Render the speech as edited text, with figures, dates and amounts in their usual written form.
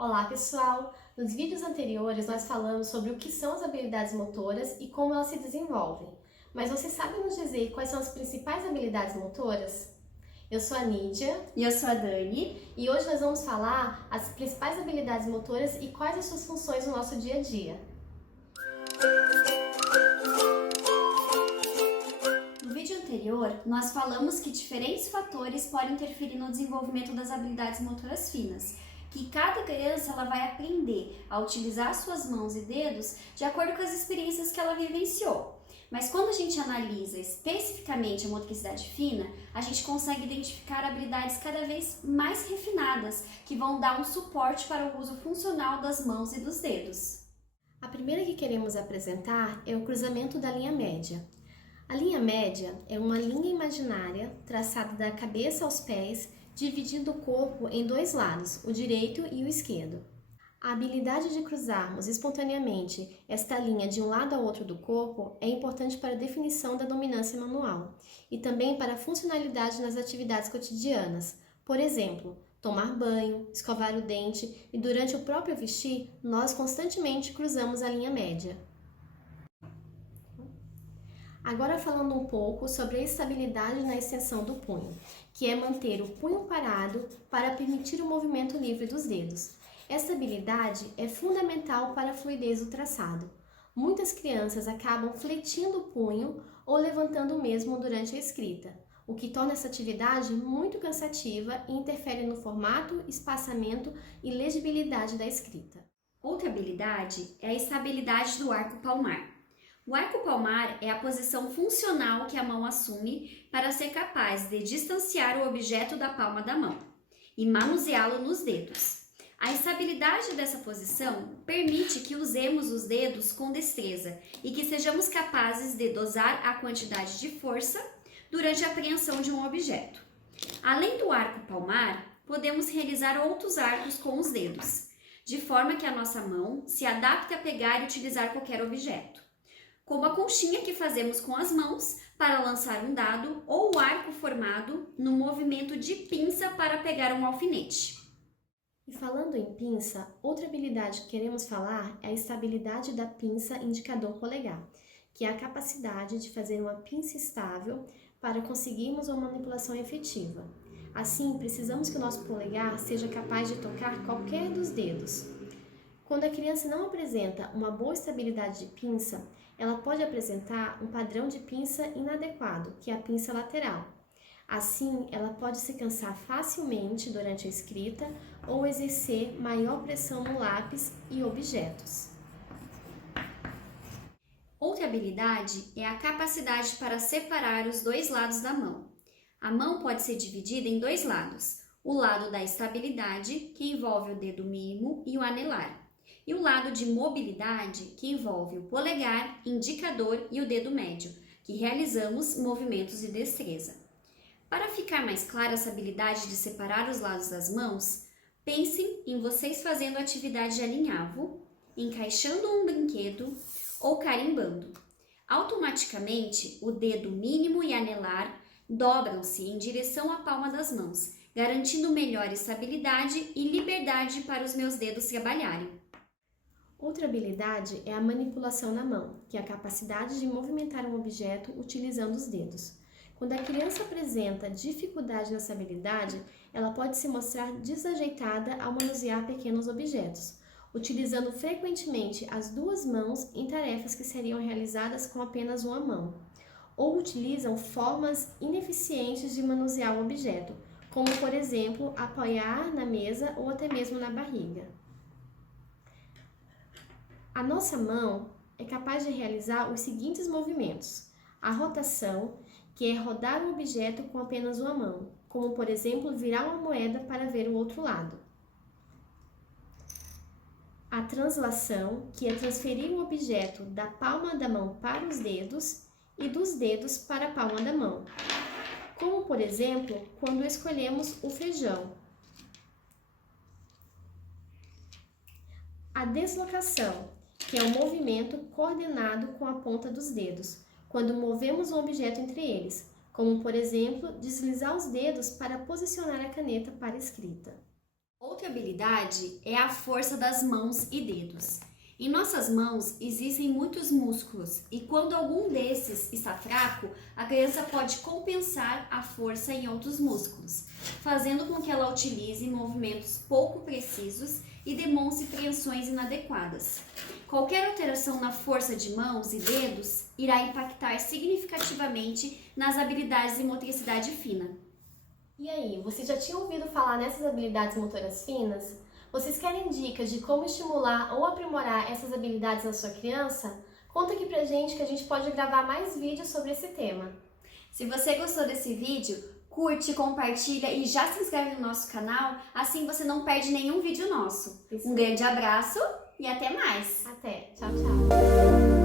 Olá pessoal! Nos vídeos anteriores nós falamos sobre o que são as habilidades motoras e como elas se desenvolvem. Mas você sabe nos dizer quais são as principais habilidades motoras? Eu sou a Nídia. E eu sou a Dani. E hoje nós vamos falar as principais habilidades motoras e quais as suas funções no nosso dia a dia. No vídeo anterior, nós falamos que diferentes fatores podem interferir no desenvolvimento das habilidades motoras finas, que cada criança ela vai aprender a utilizar suas mãos e dedos de acordo com as experiências que ela vivenciou. Mas quando a gente analisa especificamente a motricidade fina, a gente consegue identificar habilidades cada vez mais refinadas, que vão dar um suporte para o uso funcional das mãos e dos dedos. A primeira que queremos apresentar é o cruzamento da linha média. A linha média é uma linha imaginária traçada da cabeça aos pés, dividindo o corpo em dois lados, o direito e o esquerdo. A habilidade de cruzarmos espontaneamente esta linha de um lado ao outro do corpo é importante para a definição da dominância manual e também para a funcionalidade nas atividades cotidianas. Por exemplo, tomar banho, escovar o dente e durante o próprio vestir, nós constantemente cruzamos a linha média. Agora falando um pouco sobre a estabilidade na extensão do punho, que é manter o punho parado para permitir o movimento livre dos dedos. Esta habilidade é fundamental para a fluidez do traçado. Muitas crianças acabam fletindo o punho ou levantando o mesmo durante a escrita, o que torna essa atividade muito cansativa e interfere no formato, espaçamento e legibilidade da escrita. Outra habilidade é a estabilidade do arco palmar. O arco palmar é a posição funcional que a mão assume para ser capaz de distanciar o objeto da palma da mão e manuseá-lo nos dedos. A estabilidade dessa posição permite que usemos os dedos com destreza e que sejamos capazes de dosar a quantidade de força durante a apreensão de um objeto. Além do arco palmar, podemos realizar outros arcos com os dedos, de forma que a nossa mão se adapte a pegar e utilizar qualquer objeto, como a conchinha que fazemos com as mãos para lançar um dado ou o arco formado no movimento de pinça para pegar um alfinete. E falando em pinça, outra habilidade que queremos falar é a estabilidade da pinça indicador polegar, que é a capacidade de fazer uma pinça estável para conseguirmos uma manipulação efetiva. Assim, precisamos que o nosso polegar seja capaz de tocar qualquer dos dedos. Quando a criança não apresenta uma boa estabilidade de pinça, ela pode apresentar um padrão de pinça inadequado, que é a pinça lateral. Assim, ela pode se cansar facilmente durante a escrita ou exercer maior pressão no lápis e objetos. Outra habilidade é a capacidade para separar os dois lados da mão. A mão pode ser dividida em dois lados: o lado da estabilidade, que envolve o dedo mínimo e o anelar, e o lado de mobilidade, que envolve o polegar, indicador e o dedo médio, que realizamos movimentos de destreza. Para ficar mais clara essa habilidade de separar os lados das mãos, pensem em vocês fazendo atividade de alinhavo, encaixando um brinquedo ou carimbando. Automaticamente, o dedo mínimo e anelar dobram-se em direção à palma das mãos, garantindo melhor estabilidade e liberdade para os meus dedos trabalharem. Outra habilidade é a manipulação na mão, que é a capacidade de movimentar um objeto utilizando os dedos. Quando a criança apresenta dificuldade nessa habilidade, ela pode se mostrar desajeitada ao manusear pequenos objetos, utilizando frequentemente as duas mãos em tarefas que seriam realizadas com apenas uma mão, ou utilizam formas ineficientes de manusear o objeto, como, por exemplo, apoiar na mesa ou até mesmo na barriga. A nossa mão é capaz de realizar os seguintes movimentos: a rotação, que é rodar um objeto com apenas uma mão, como por exemplo virar uma moeda para ver o outro lado. A translação, que é transferir o objeto da palma da mão para os dedos e dos dedos para a palma da mão, como por exemplo quando escolhemos o feijão. A deslocação, que é um movimento coordenado com a ponta dos dedos, quando movemos um objeto entre eles, como por exemplo, deslizar os dedos para posicionar a caneta para a escrita. Outra habilidade é a força das mãos e dedos. Em nossas mãos existem muitos músculos e quando algum desses está fraco, a criança pode compensar a força em outros músculos, fazendo com que ela utilize movimentos pouco precisos e demonstre preensões inadequadas. Qualquer alteração na força de mãos e dedos irá impactar significativamente nas habilidades de motricidade fina. E aí, vocês já tinham ouvido falar nessas habilidades motoras finas? Vocês querem dicas de como estimular ou aprimorar essas habilidades na sua criança? Conta aqui pra gente que a gente pode gravar mais vídeos sobre esse tema. Se você gostou desse vídeo, curte, compartilha e já se inscreve no nosso canal, assim você não perde nenhum vídeo nosso. Um grande abraço e até mais! Até! Tchau, tchau!